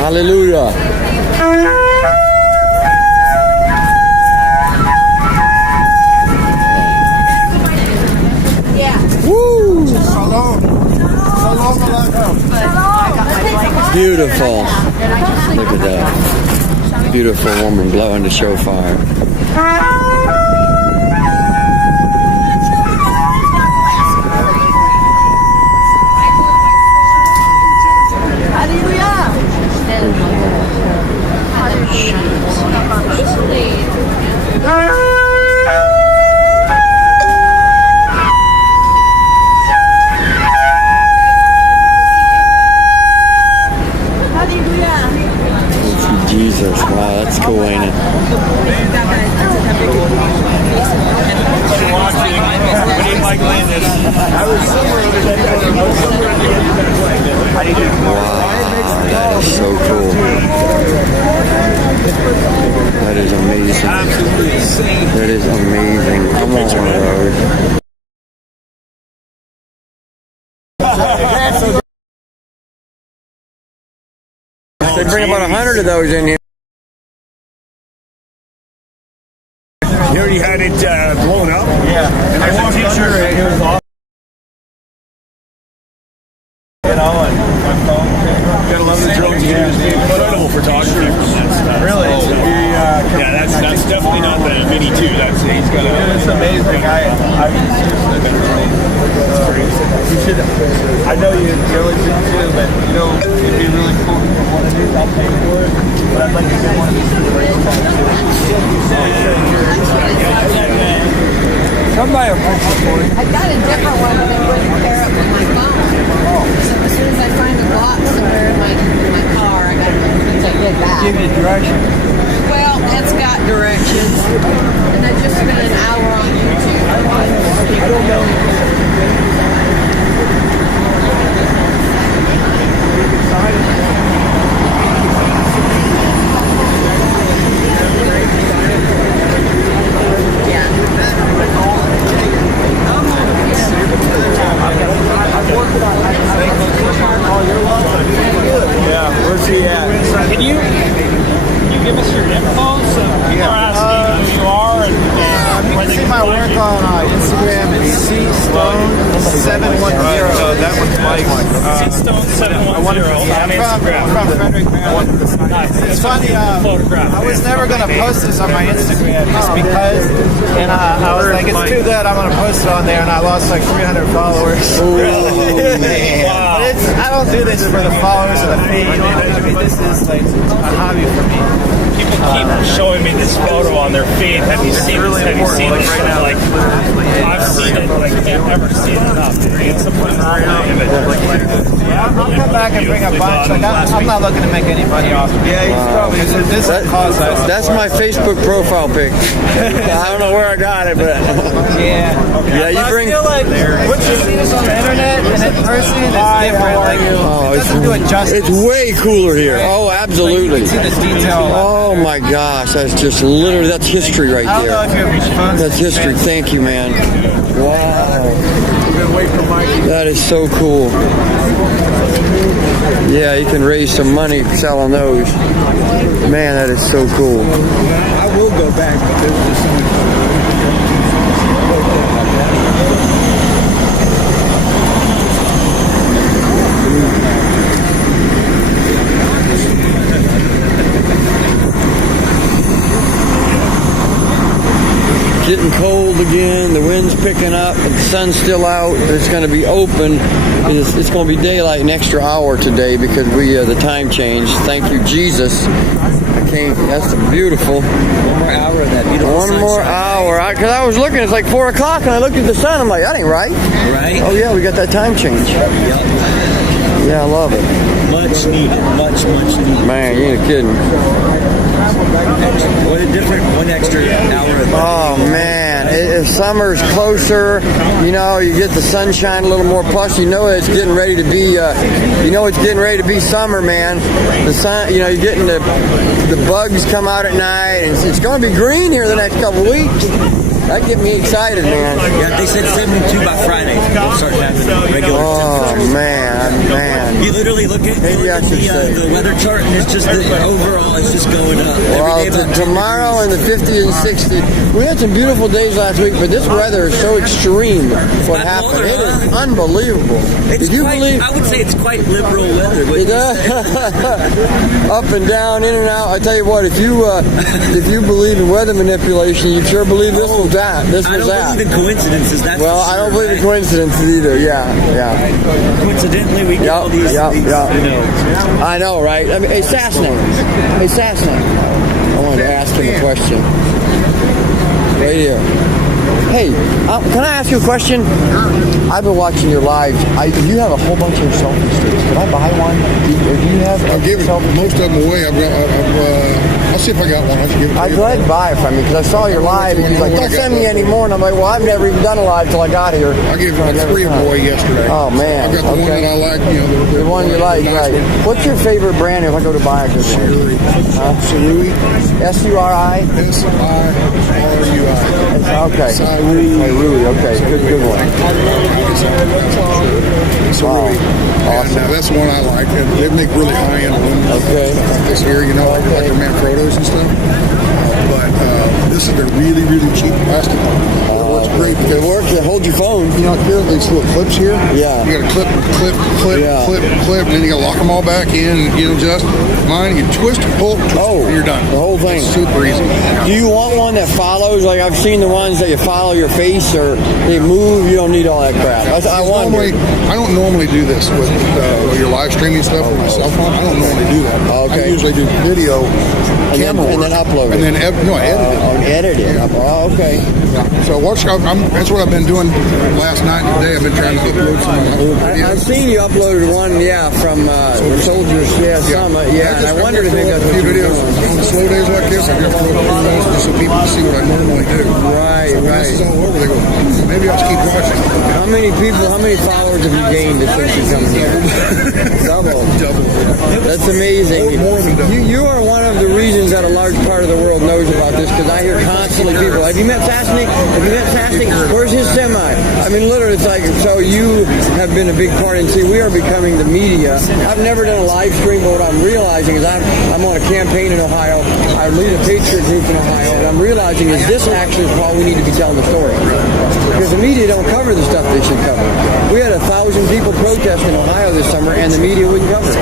Hallelujah. Woo! Beautiful. Look at that. Beautiful woman blowing the shofar. Jesus, wow, that's cool, ain't it? Wow, that is so cool. That is amazing. That is amazing. I want one of those. They bring about 100 of those in here. You already had it blown up? Yeah. And there's a picture. It was awesome. You know, and my phone. Gotta love the drones. Incredible photography from that stuff. Really? Yeah, that's definitely not the Mini 2. He's got a... It's amazing. You should. I know you really should too, but you know, it'd be really cool if you want to do that. I'll pay for it. But I'd like to get one of these for the race time too. Come by a picture for you. I got a different one, but it wouldn't pair up with my phone. So as soon as I find a block somewhere in my car, I got to get that. Give you direction. Well, it's got directions, and I just spent an hour on YouTube. I don't know. Yeah, where's he at? Can you give us your info so people are asking who you are and You can see my work on Instagram. It's cstone710. that one's Mike's. Cstone710 on Instagram. I'm from Frederick, Maryland. Nice. It's funny. Photograph. I was never going to post this on my Instagram just because, and I was like, it's too good. I'm going to post it on there, and I lost like 300 followers. Wow. But I don't do this for the followers or the feed. I mean, this is like a hobby for me. People keep showing me this photo on their feed. Have you seen this? Have you seen this? Like, I've seen it. Like, I've never seen it enough. It's a image. I'll come back and bring a bunch. Like, I'm not looking to make any money off of it. Yeah, he's probably this cause us. That's my Facebook profile pic. I don't know where I got it, but yeah, you bring. I feel like once you see this on the internet and in person, it's different. Like, it doesn't do it justice. It's way cooler here. Oh, absolutely. Like, you can see the detail. Oh my gosh, that's just literally, that's history right I don't know if there. you have That's history. Thank you, man. Wow. That is so cool. Yeah, you can raise some money selling those. Man, that is so cool. I will go back, but there's just so much. Getting cold again, the wind's picking up, but the sun's still out. It's going to be open. It's going to be daylight an extra hour today because the time changed. Thank you, Jesus. That's beautiful. One more hour of that beautiful One more hour. Because I was looking, it's like 4 o'clock, and I looked at the sun. I'm like, that ain't right. Right? Oh, yeah, we got that time change. Yep. Yeah, I love it. Much needed. Much needed. Man, you ain't kidding. What a different one extra hour of Oh, man. If summer's closer, you know, you get the sunshine a little more. Plus, you know it's getting ready to be, it's getting ready to be summer, man. The sun, you're getting the bugs come out at night, and it's going to be green here the next couple of weeks. That get me excited, man. Yeah, they said 72 by Friday. We'll start having regular Oh temperatures. man. You literally look at Maybe I should say. the weather chart, and it's just overall, it's just going up. Well, Every day about tomorrow in the 50s and 60s. We had some beautiful days last week, but this weather is so extreme. What happened? It is unbelievable. It's Did you quite, believe? I would say it's quite liberal weather. What It you does. said. Up and down, in and out. I tell you what, if you believe in weather manipulation, you sure believe this was that. This I was don't that. believe in coincidences. That's Well, for I don't sure, believe in right? coincidences either. Yeah. Coincidentally, we get all these. Yep. You know, I know, right? I mean, hey, Sassnake. I wanted to ask him a question. Right here. Hey, can I ask you a question? I've been watching your lives. You have a whole bunch of selfie sticks. Can I buy one? Do you have? I've given most of them away. I'll see if I got one. I'll give it to I'd you. gladly buy it from you because I saw your live and you're like, don't send me any more. And I'm like, well, I've never even done a live till I got here. I gave three of them away yesterday. Oh, man. I got the one Okay. that I like. The one you like, nice right? one. What's your favorite brand if I go to buy a good one? Sarui. S-U-R-I? S-I-R-U-I. Okay. Sarui. Okay, good one. Sarui. And that's the one I like. And they make really high-end ones. Okay. Like this here, like the Manfrottos and stuff. But this is the really, really cheap plastic one. It works great. It works. It holds your phone. You know, here, these little clips here. Yeah. You got to clip, Yeah. clip, and then you got to lock them all back in. And, just mine, you twist and pull, and you're done. The whole thing. It's super easy. Do you want one that follows? Like I've seen the ones that you follow your face or they move. You don't need all that crap. I wonder. I don't normally do this with your live streaming stuff on my cell phone. I don't normally do that. Okay. I usually do video, camera and then work, upload it. and then I edit it. Edit it. Oh, okay. So that's what I've been doing last night and today. I've been trying to upload some of my old videos. I've seen you uploaded one, from Soldiers Summit. Yeah, and I wondered if maybe that's a what few you were videos doing. on slow days like this. I've uploaded a few of those just so people can see what I normally do. Right, So when this is all over, they go, maybe I'll just keep watching. How many followers have you gained since you come here? Double. That's amazing. More than double. You are one of the reasons that a large part of the world knows about this because I hear constantly people, have you met Sassnake? Where's his semi? I mean, literally, it's like, so you have been a big part, and see, we are becoming the media. I've never done a live stream, but what I'm realizing is I'm on a campaign in Ohio. I lead a Patriot group in Ohio, and I'm realizing is this actually is why we need to be telling the story. Because the media don't cover the stuff they should cover. We had 1,000 people protest in Ohio this summer, and the media wouldn't cover it.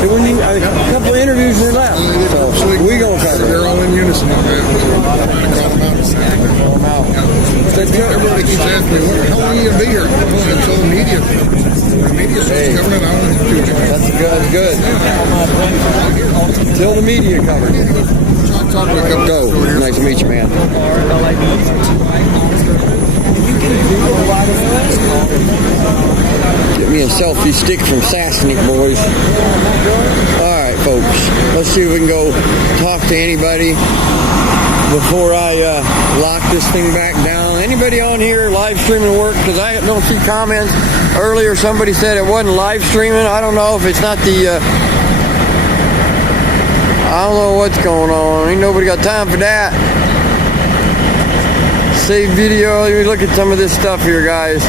They wouldn't even, a couple of interviews and they left. So we gonna cover it. They're all in unison on that. Call them out. Everybody keeps asking me, how long are you going to be here? Until the media starts covering it, I don't do it. That's good. Till the media covers it. Talk to a couple Go. over here. Nice to meet you, man. Get me a selfie stick from Sassnake, boys. All right, folks. Let's see if we can go talk to anybody before I lock this thing back down. Anybody on here live streaming work? Because I don't see comments. Earlier, somebody said it wasn't live streaming. I don't know if it's not the... I don't know what's going on. Ain't nobody got time for that. Save video. Let me look at some of this stuff here, guys.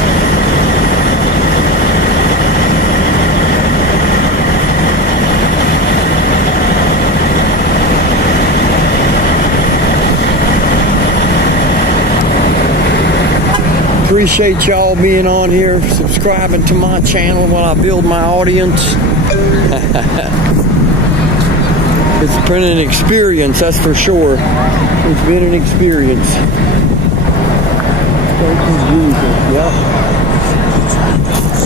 Appreciate y'all being on here, subscribing to my channel while I build my audience. It's been an experience, that's for sure. It's been an experience. Thank you, Jesus. Yep.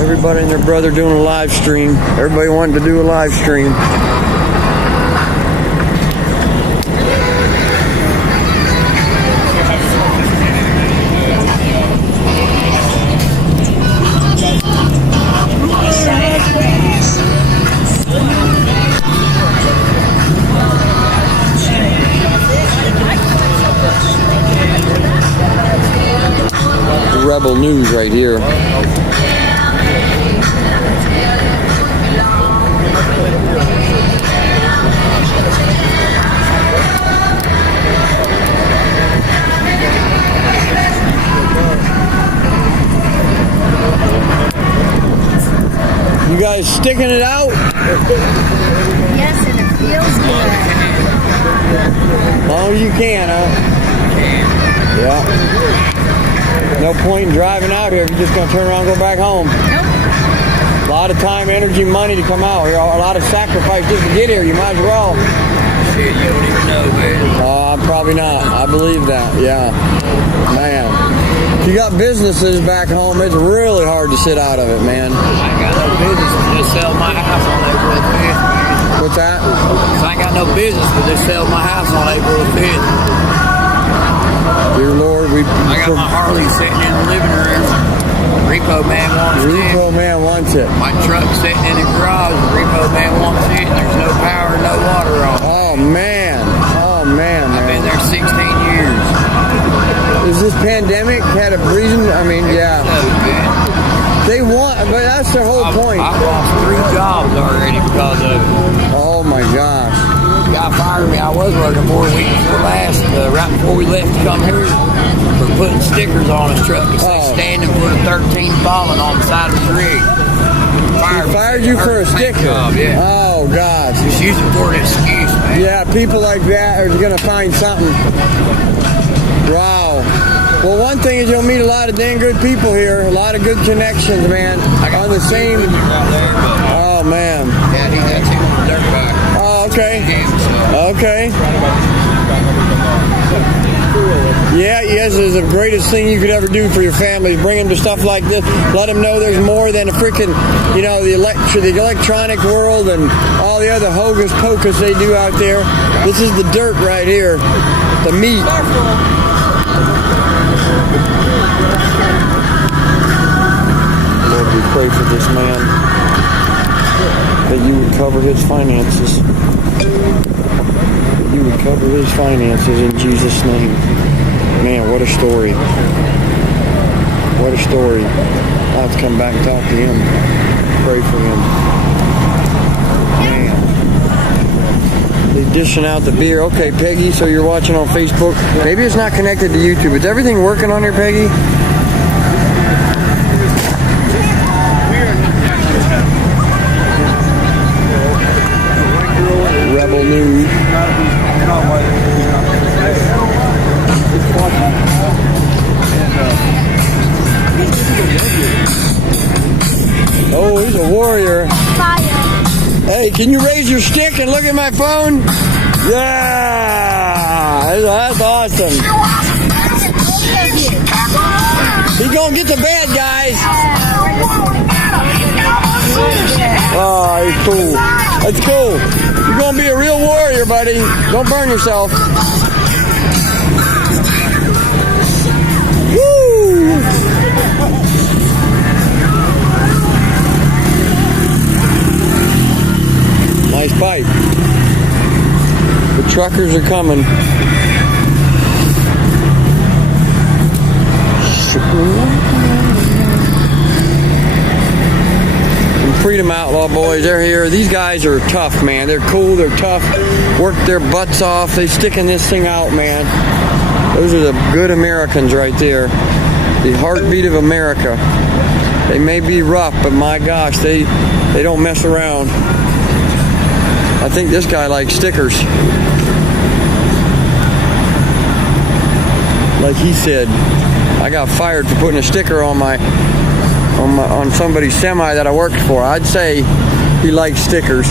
Everybody and their brother doing a live stream. Everybody wanting to do a live stream. Rebel News right here. guys sticking it out? Yes, and it feels good. As long as you can, huh? Yeah. No point in driving out here if you're just going to turn around and go back home. A lot of time, energy, money to come out here. A lot of sacrifice just to get here. You might as well. Shit, you don't even know, man. Probably not. I believe that. Yeah. Man. If you got businesses back home, it's really hard to sit out of it, man. I ain't got no business but just sell my house on April the 5th, man. What's that? So I ain't got no business but just sell my house on April the 5th. Dear Lord, I got my Harley sitting in the living room. Repo man wants it. Repo man wants it. My truck sitting in the garage. Repo man wants it. And there's no power, no water on. Oh man. Oh man, I've been man. there 16 years. Is this pandemic had a reason? I mean, yeah. They want, but that's their whole point. I've lost 3 jobs already because of it. Oh my gosh. The guy fired me. I was working 4 weeks before last, right before we left to come here, for putting stickers on his truck. It says Oh. standing for the 13 falling on the side of his rig. Fired you for a Paint sticker. job, yeah. Oh gosh. Just use it for an excuse, man. Yeah, people like that are gonna find something. Wow. Well, one thing is you'll meet a lot of dang good people here, a lot of good connections, man. I got On the same. right there, but Oh man. yeah, he got two on the dirt bike. Oh, okay. Him, so. Okay. Yeah, yes, it's the greatest thing you could ever do for your family. Bring them to stuff like this. Let them know there's more than a freaking, you know, the electronic world and all the other hocus pocus they do out there. This is the dirt right here, the meat. Lord, we pray for this man, that you would cover his finances. That you would cover his finances in Jesus' name. Man, what a story. What a story. I'll have to come back and talk to him. Pray for him. Man. They're dishing out the beer. Okay, Peggy, so you're watching on Facebook. Maybe it's not connected to YouTube. Is everything working on here, Peggy? Rebel News. Oh, he's a warrior. Hey, can you raise your stick and look at my phone? Yeah! That's awesome. He's gonna get the bad guys. Oh, he's cool. That's cool. You're gonna be a real warrior, buddy. Don't burn yourself. Woo! Nice bite. The truckers are coming. Freedom Outlaw boys, they're here. These guys are tough, man. They're cool, they're tough. Work their butts off. They sticking this thing out, man. Those are the good Americans right there. The heartbeat of America. They may be rough, but my gosh, they don't mess around. I think this guy likes stickers. Like he said, I got fired for putting a sticker on somebody's semi that I worked for. I'd say he likes stickers.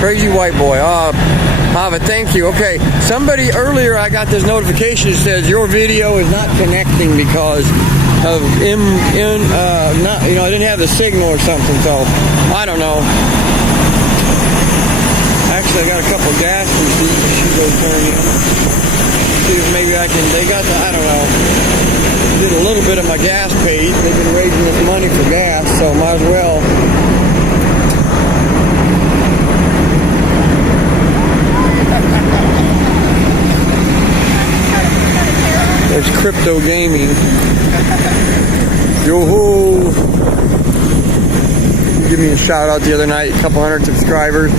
Crazy white boy. Hava, thank you. Okay, somebody earlier I got this notification that says your video is not connecting because of not, you know, I didn't have the signal or something. So I don't know. Actually, I got a couple of gas receipts. Should go turn in. See if maybe I can. They got the. I don't know. Did a little bit of my gas paid. They've been raising this money for gas, so might as well. There's Crypto Gaming. Yo-ho! Give me a shout out the other night, a couple hundred subscribers.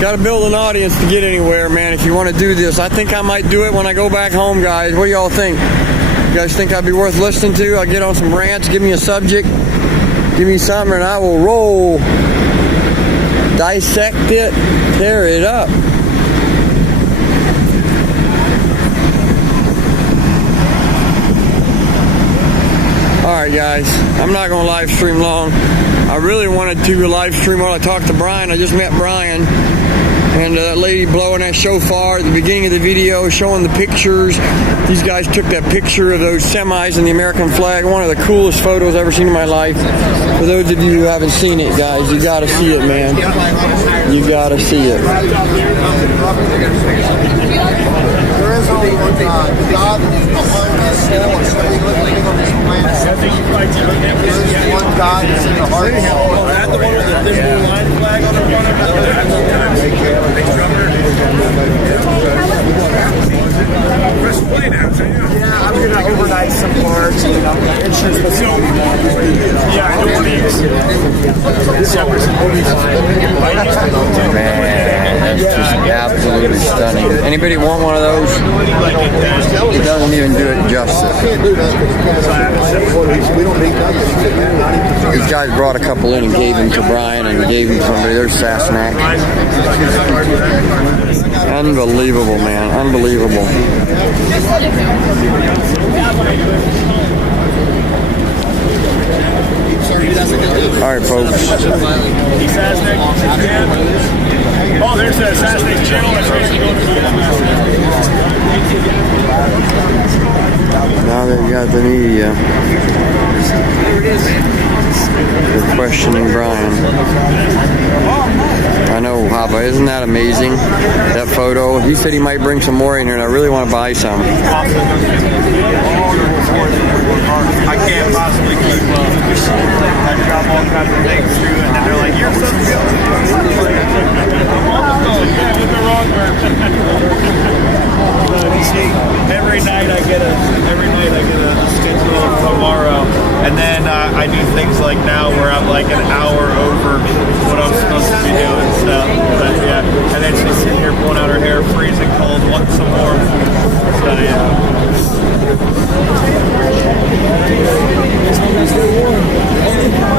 Got to build an audience to get anywhere, man. If you want to do this, I think I might do it when I go back home, guys. What do y'all think? You guys think I'd be worth listening to? I'll get on some rants. Give me a subject. Give me something, and I will roll. Dissect it. Tear it up. Alright guys, I'm not going to live stream long. I really wanted to live stream while I talked to Brian. I just met Brian. And that lady blowing that shofar at the beginning of the video, showing the pictures. These guys took that picture of those semis and the American flag. One of the coolest photos I've ever seen in my life. For those of you who haven't seen it, guys, you got to see it, man. You got to see it. There is only one God. God is behind us. He wants to be living on this planet. There is one God that's in the heart of all. Is that the one with the blue line flag on the front of it? Yeah, I'm gonna overnight some parts. It's just the yeah, I don't want to use separate. Man, that's just absolutely stunning. Anybody want one of those? It doesn't even do it justice. We don't need nothing. These guys brought a couple in and gave them to Brian and gave them to somebody. There's Sassenach. Unbelievable, man. Unbelievable. All right, folks. Oh, there's the Assassination Channel. That's basically going Now they've got the media. They're questioning Brian. I know, Hava. Isn't that amazing? That photo. He said he might bring some more in here, and I really want to buy some. I can't possibly keep up. I drop all kinds of things through, and then they're like, "You're so good." with the wrong word. You see, every night I get a schedule tomorrow, and then I do things like now where I'm like an hour over what I'm supposed to be doing. So, but yeah, and then she's sitting here pulling out her hair, freezing cold, wanting some more. So yeah.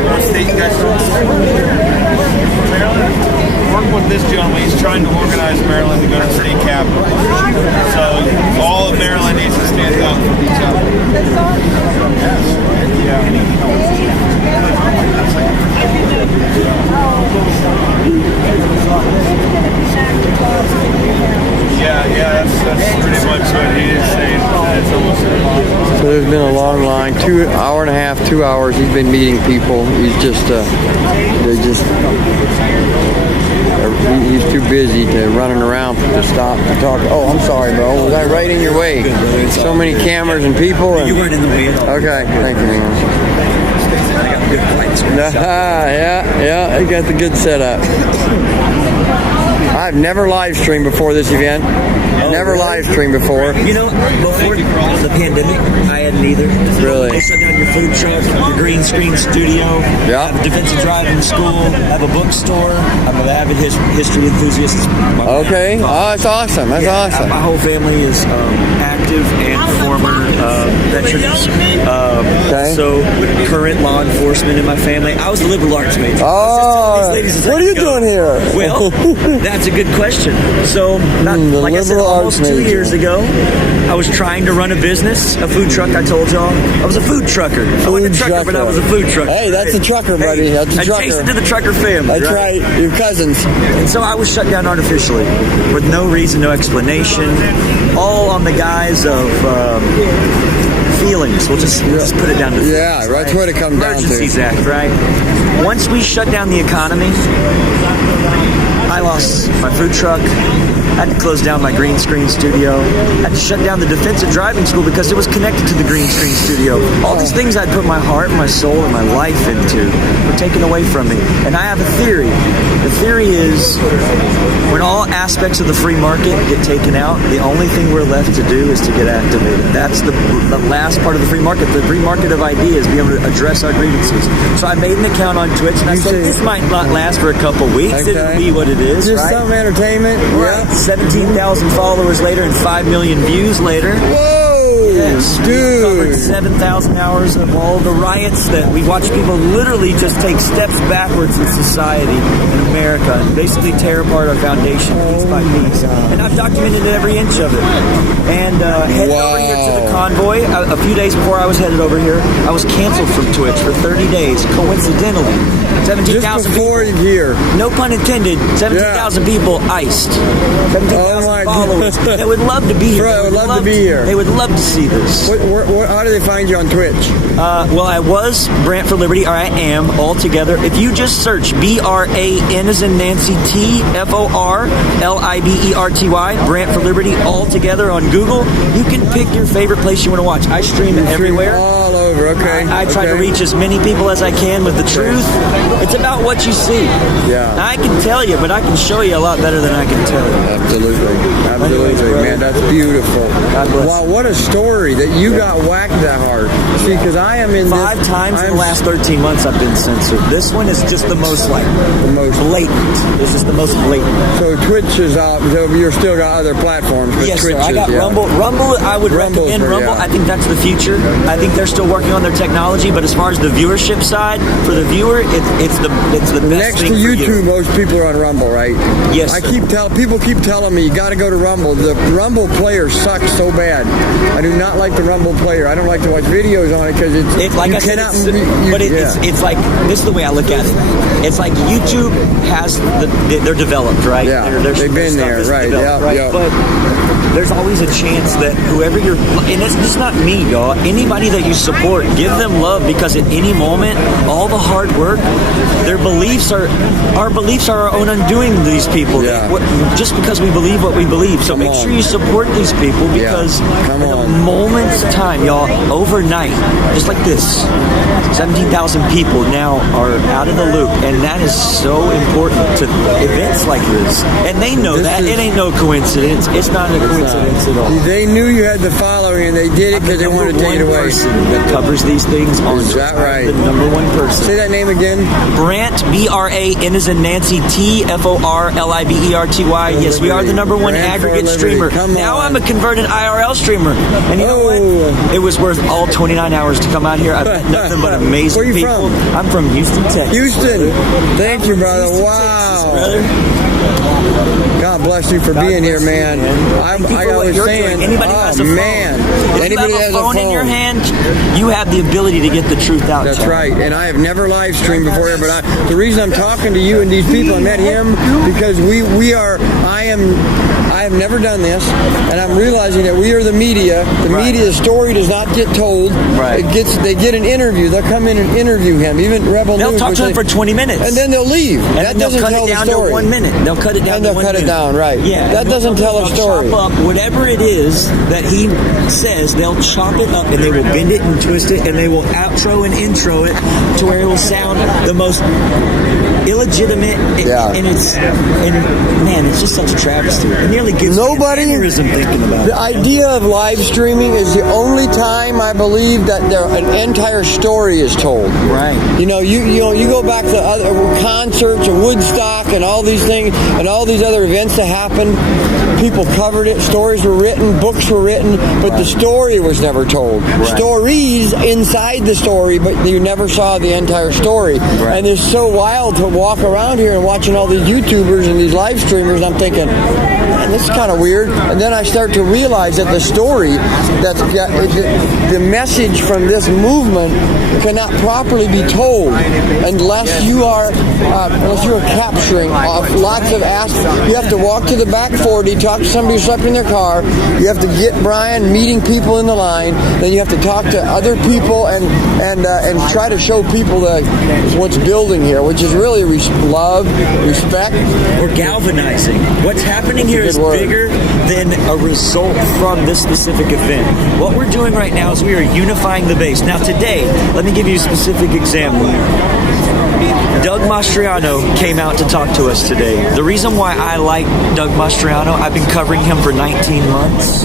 What state you guys from? Maryland. Working with this gentleman, he's trying to organize Maryland to go to state capital. So all of Maryland needs to stand up for each other. Yeah, that's pretty much what he is saying. It's almost So there's been a long line, 2 hour and a half, 2 hours. He's been meeting people. He's just, he's too busy to running around to stop to talk. Oh, I'm sorry, bro. Was I right in your way? So many cameras and people. And, You weren't in the way at all. okay, thank you, man. I got good flights. Yeah, I got the good setup. I've never live streamed before this event. Never live streamed before. You know, before the pandemic, I hadn't either. Really? They shut down your food truck, your green screen studio. Yeah. I have a defensive driving school. I have a bookstore. I'm an avid history enthusiast. Okay. Oh, that's awesome. That's awesome. My whole family is active and former veterans. Okay. So, current law enforcement in my family. I was a liberal arts major. Oh, These ladies what are you doing here? Well, that's a good question. So, like I said, almost 2 years ago, I was trying to run a business, a food truck. I told y'all I was a food trucker. I wasn't a trucker, but I was a food trucker. Hey, that's a trucker, buddy. That's a trucker. Adjacent to the trucker family. That's right. Your cousins. And so I was shut down artificially with no reason, no explanation, all on the guise of feelings. We'll just put it down to feelings, Yeah, that's what it comes down to. Emergencies Act, right? Once we shut down the economy, I lost my food truck. I had to close down my green screen studio. I had to shut down the defensive driving school because it was connected to the green screen studio. All these things I'd put my heart, my soul, and my life into were taken away from me. And I have a theory. The theory is when all aspects of the free market get taken out, the only thing we're left to do is to get activated. That's the last part of the free market. The free market of ideas, be able to address our grievances. So I made an account on Twitch, and I said, this might not last for a couple weeks. Okay. It'll be what it is, Just right? some entertainment. Right. Yeah. 17,000 followers later and 5 million views later. Whoa, Yes, we covered dude. 7,000 hours of all the riots that we watch people literally just take steps backwards in society in America and basically tear apart our foundation piece by piece. And I've documented every inch of it. And headed over here to the convoy, a few days before I was headed over here, I was canceled from Twitch for 30 days, coincidentally. 17,000 Just people. before here. No pun intended. 17,000 people iced. 17,000 Oh my followers. God. They would love to be here. Bro, I would love to be here. They would love to see this. How do they find you on Twitch? Well, I was Brant for Liberty, or I am, all together. If you just search BRAN as in Nancy TFORLIBERTY, Brant for Liberty, all together on Google, you can pick your favorite place you want to watch. I stream it everywhere. All over, okay. I try to reach as many people as I can with the truth. It's about what you see. Yeah. I can tell you, but I can show you a lot better than I can tell you. Absolutely. Anyways, brother. Man, that's beautiful. God bless. Wow, what a story that you got whacked that hard. See, because I am in 5 times in the last 13 months I've been censored. This one is just the most blatant. This is the most blatant. So Twitch is out. So you're still got other platforms, but Yes, Twitch sir. I got is, yeah. Rumble. Rumble, I would Rumble's recommend where- Rumble. yeah. I think that's the future. I think they're still working on their technology, but as far as the viewership side, for the viewer, it's the best Next thing to for YouTube, you. most people are on Rumble, right? Yes, I sir. people keep telling me you got to go to Rumble. The Rumble player sucks so bad. I do not like the Rumble player. I don't like to watch videos on it because It's like you I said, cannot. it's like this is the way I look at it. It's like YouTube has they're developed, right? Yeah, Their they've been stuff there, is right, developed, yeah, right? yeah. But there's always a chance that whoever you're, and it's just not me, y'all. Anybody that you support, give them love because at any moment, all the hard work, our beliefs are our own undoing. These people, Yeah. just because we believe what we believe. So make sure you support these people because Come in a on. moment's time, y'all, overnight, just like this, 17,000 people now are out of the loop, and that is so important to events like this. And they know This that. is- It ain't no coincidence. It's not a coincidence at all. They knew you had the following, and they did it because they wanted to take it away. Person that covers these things on Is that right? The number one person. Say that name again. Brant, BRAN as in Nancy, TFORLIBERTY. Yes, we are the number one Brant for aggregate Liberty. streamer. Come Now on. I'm a converted IRL streamer. And you know what? It was worth all 29 hours to come out here. I've met nothing but amazing Where you people. from? I'm from Houston, Texas. Houston. Thank you, brother. Houston, Wow. Texas, brother. God bless you for God being here, bless you, man. Thank you for what was you're saying, doing. Anybody who oh, has a phone, man. if Anybody you have has a phone in your hand, you have the ability to get the truth out. That's to right. And I have never live streamed before here, but the reason I'm talking to you and these people, I met him because I have never done this, and I'm realizing that we are the media. The media story does not get told. Right. They get an interview. They'll come in and interview him. Even Rebel They'll News. talk to him for 20 minutes. And then they'll leave. And that then they'll doesn't cut tell it down the story. to 1 minute. They'll cut it down And to they'll 1 cut it minute. down, right. Yeah. That doesn't tell a They'll story. Chop up whatever it is that he says, they'll chop it up and they will bend it and twist it and they will outro and intro it to where it will sound the most illegitimate. Yeah. And man, it's just such a travesty. It nearly gives me an aneurysm thinking about The it. idea of live streaming is the only time I believe that an entire story is told. Right. You go back to other concerts and Woodstock and all these things and all these other events that happened. People covered it. Stories were written. Books were written, but the story was never told. Stories inside the story, but you never saw the entire story. And it's so wild to walk around here and watching all these YouTubers and these live streamers. I'm thinking, man, this is kind of weird. And then I start to realize that the story, the message from this movement cannot properly be told unless you are capturing lots of aspects. You have to walk to the back 40, talk to somebody who slept in their car. You have to get Brian meeting getting people in the line. Then you have to talk to other people and try to show people that what's building here, which is really love, respect. We're galvanizing. What's happening here is bigger than a result from this specific event. What we're doing right now is we are unifying the base. Now today, let me give you a specific example. Doug Mastriano came out to talk to us today. The reason why I like Doug Mastriano, I've been covering him for 19 months.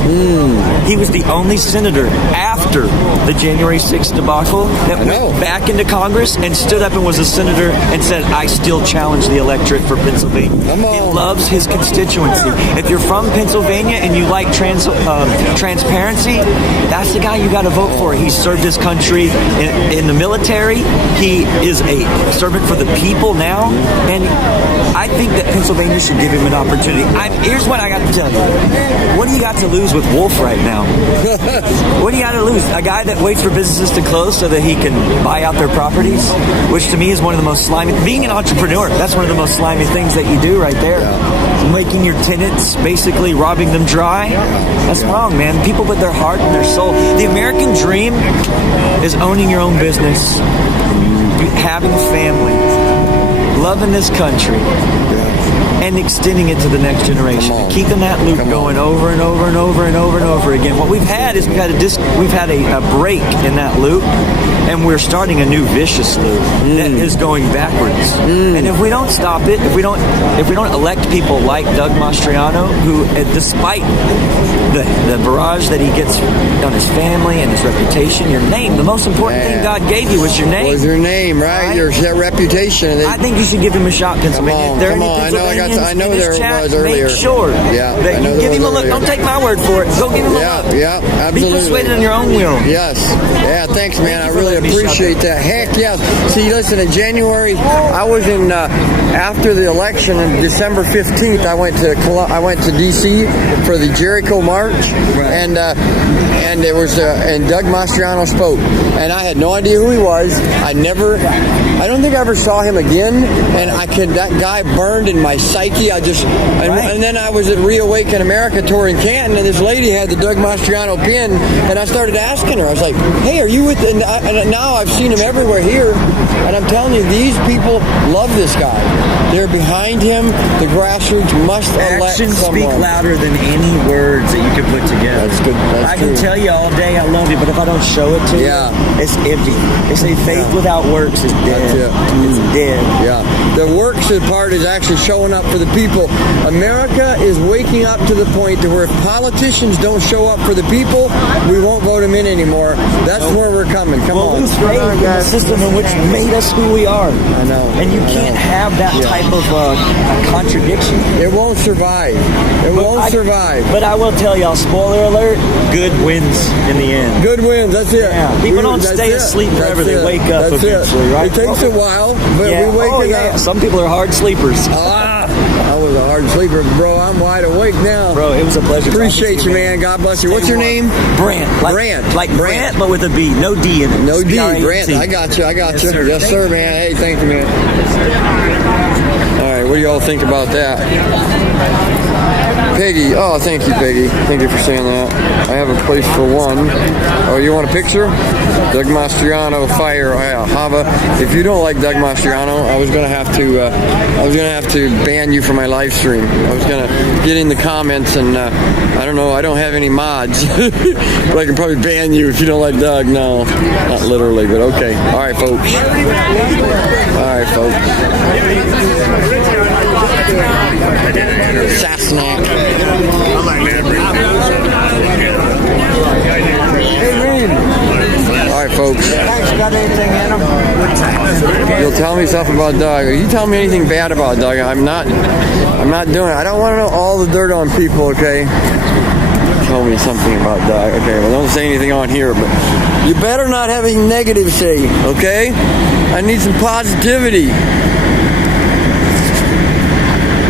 He was the only senator after the January 6th debacle that went back into Congress and stood up and was a senator and said, I still challenge the electorate for Pennsylvania. He loves his constituency. If you're from Pennsylvania and you like transparency, that's the guy you got to vote for. He served his country in the military. He is a servant for the people now, and I think that Pennsylvania should give him an opportunity. Here's what I got to tell you. What do you got to lose with Wolf right now? What do you got to lose? A guy that waits for businesses to close so that he can buy out their properties, which to me is one of the most slimy. Being an entrepreneur, that's one of the most slimy things that you do right there. Making your tenants, basically robbing them dry. That's wrong, man. People put their heart and their soul. The American dream is owning your own business, having family, loving this country, and extending it to the next generation, keeping that loop going over and over and over and over and over again. What we've had is we've had a break in that loop, and we're starting a new vicious loop that is going backwards. And if we don't stop it, if we don't elect people like Doug Mastriano, who, despite the barrage that he gets on his family and his reputation, your name, the most important thing God gave you was your name. Was your name, right? Your reputation. I think you should give him a shot, Pennsylvania. Come on. I know there was earlier. Make sure that you give him a look. Don't take my word for it. Go give him a look. Yeah, absolutely. Be persuaded on your own will. Yes. Yeah, thanks, man. I really appreciate that. Heck, yes. See, listen, in January, I was in, after the election on December 15th, I went to D.C. for the Jericho March, and it was, and Doug Mastriano spoke, and I had no idea who he was. I don't think I ever saw him again, and that guy burned in my psyche. And then I was at Reawaken America tour in Canton, and this lady had the Doug Mastriano pin, and I started asking her. I was like, "Hey, are you with?" And now I've seen him everywhere here, and I'm telling you, these people love this guy. They're behind him. The grassroots must elect Actions someone. speak louder than any words that you can put together. That's good. I can tell you all day I love you, but if I don't show it to you, it's empty. They say faith without works is dead. It's dead. Yeah. The works part is actually showing up for the people. America is waking up to the point to where if politicians don't show up for the people, we won't vote them in anymore. That's where we're coming. Come on. Lose faith in the system in which made us who we are. I know. And you can't have that type of contradiction. It won't survive. It won't survive. But I will tell y'all, spoiler alert, good wins in the end. Good wins, that's it. Yeah. People don't stay asleep forever. They wake up eventually, right? It takes a while, but we wake up. Some people are hard sleepers. I was a hard sleeper, bro. I'm wide awake now. Bro, it was a pleasure. Appreciate you, man. God bless you. What's your name? Brant. Like Brant, but with a B. No D in it. No D. B-R-A-N-T. Brant. I got you. Yes, sir, man. Hey, thank you, man. All right, what do y'all think about that? Peggy. Oh, thank you, Peggy. Thank you for saying that. I have a place for one. Oh, you want a picture? Doug Mastriano, fire. Hava. If you don't like Doug Mastriano, I was gonna have to ban you from my live stream. I was gonna get in the comments and I don't know. I don't have any mods, but I can probably ban you if you don't like Doug. No, not literally, but okay. All right, folks. Sassenach. All right, folks. Got anything in them? You'll tell me something about Doug. You tell me anything bad about Doug, I'm not doing it. I don't want to know all the dirt on people, okay? Tell me something about Doug. Okay, well, don't say anything on here, but you better not have anything negative to say, okay? I need some positivity.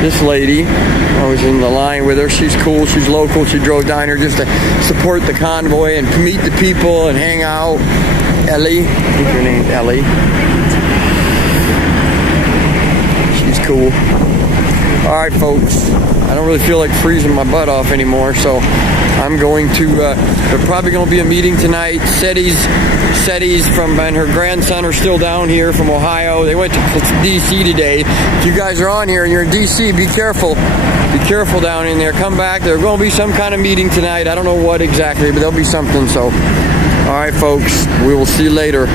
This lady, I was in the line with her. She's cool. She's local. She drove down here just to support the convoy and meet the people and hang out. Ellie. I think her name's Ellie. She's cool. All right, folks. I don't really feel like freezing my butt off anymore, so I'm going to, there's probably going to be a meeting tonight. Setty's from, and her grandson are still down here from Ohio. They went to D.C. today. If you guys are on here and you're in D.C., be careful. Be careful down in there. Come back. There's going to be some kind of meeting tonight. I don't know what exactly, but there'll be something. So, all right, folks, we will see you later.